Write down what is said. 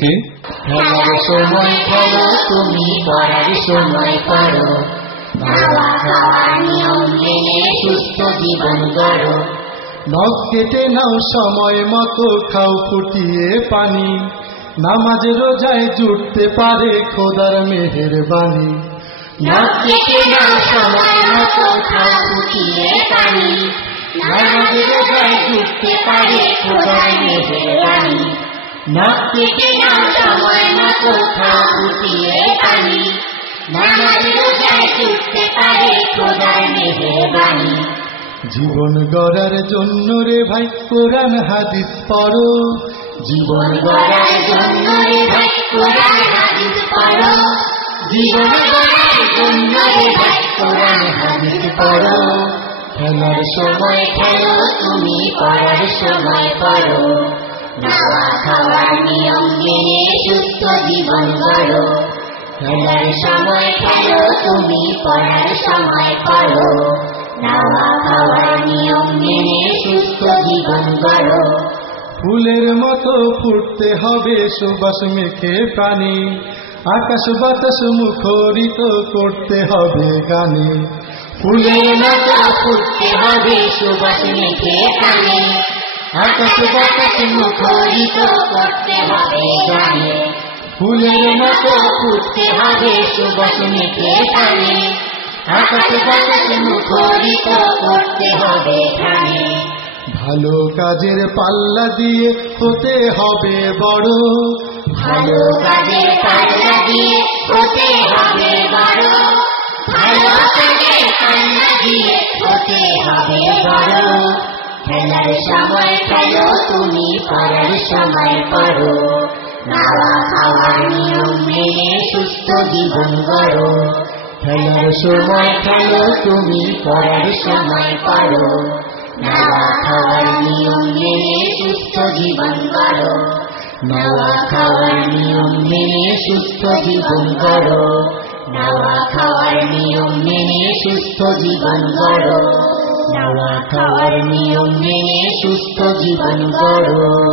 খেলার সময় খেলো, তুমি পড়ার সময় পড়ো। খাওয়া খাওয়ার নিয়ম মেনে সুস্থ জীবন গড়ো। নখ কেটে নাও সময় মতো, খাও ফুটিয়ে পানি। নামাজ রোজায় জুটতে পারে খোদার মেহেরবানি। নখ কেটে নাও সময় মতো, খাও ফুটিয়ে পানি। নামাজ রোজায় জুটতে পারে খোদার মেহেরবানি। নখ কেটে নাও সময় মতো, খাও ফুটিয়ে পানি। নামাজ রোজায় জুটতে পারে খোদার মেহেরবানি। জীবন গড়ার জন্য রে ভাই কোরআন হাদিস পড়ো। জীবন গড়ার জন্য রে ভাই কোরআন হাদিস পড়ো। জীবন গড়ার জন্য রে ভাই কোরআন হাদিস পড়ো। খেলার সময় খেলো, তুমি পড়ার সময় পড়ো। খাওয়া খাওয়ার নিয়ম মেনে সুস্থ জীবন গড়ো। খেলার সময় খেলো, তুমি পড়ার সময় পড়ো। খাওয়া খাওয়ার নিয়ম মেনে সুস্থ জীবন গড়ো। ফুলের মতো ফুটতে হবে সুবাস মেখে প্রাণী। আকাশ বাতাস মুখরিত করতে হবে গানে। ফুলের মতো ফুটতে হবে সুবাস মেখে প্রাণী। আকাশ বাতাস মুখরিত করতে হবে গানে। ফুলের মতো ফুটতে হবে সুবাস মেখে প্রাণী। আকাশ বাতাস মুখরিত করতে হবে গানে। ভালো কাজের পাল্লা দিয়ে হতে হবে বড়। ভালো কাজের পাল্লা দিয়ে হতে হবে বড়। ভালো কাজের পাল্লা দিয়ে হতে হবে বড়। খেলার সময় খেলো, তুমি পড়ার সময় পড়ো। খাওয়া খাওয়ার নিয়ম মেনে সুস্থ জীবন গড়ো। খেলার সময় খেলো, তুমি পড়ার সময় পড়ো। খাওয়া খাওয়ার নিয়ম মেনে সুস্থ জীবন গড়ো। খাওয়া খাওয়ার নিয়ম মেনে সুস্থ জীবন গড়ো। খাওয়া খাওয়ার নিয়ম মেনে সুস্থ জীবন গড়ো। খাওয়া খাওয়ার নিয়ম মেনে সুস্থ জীবন গড়ো।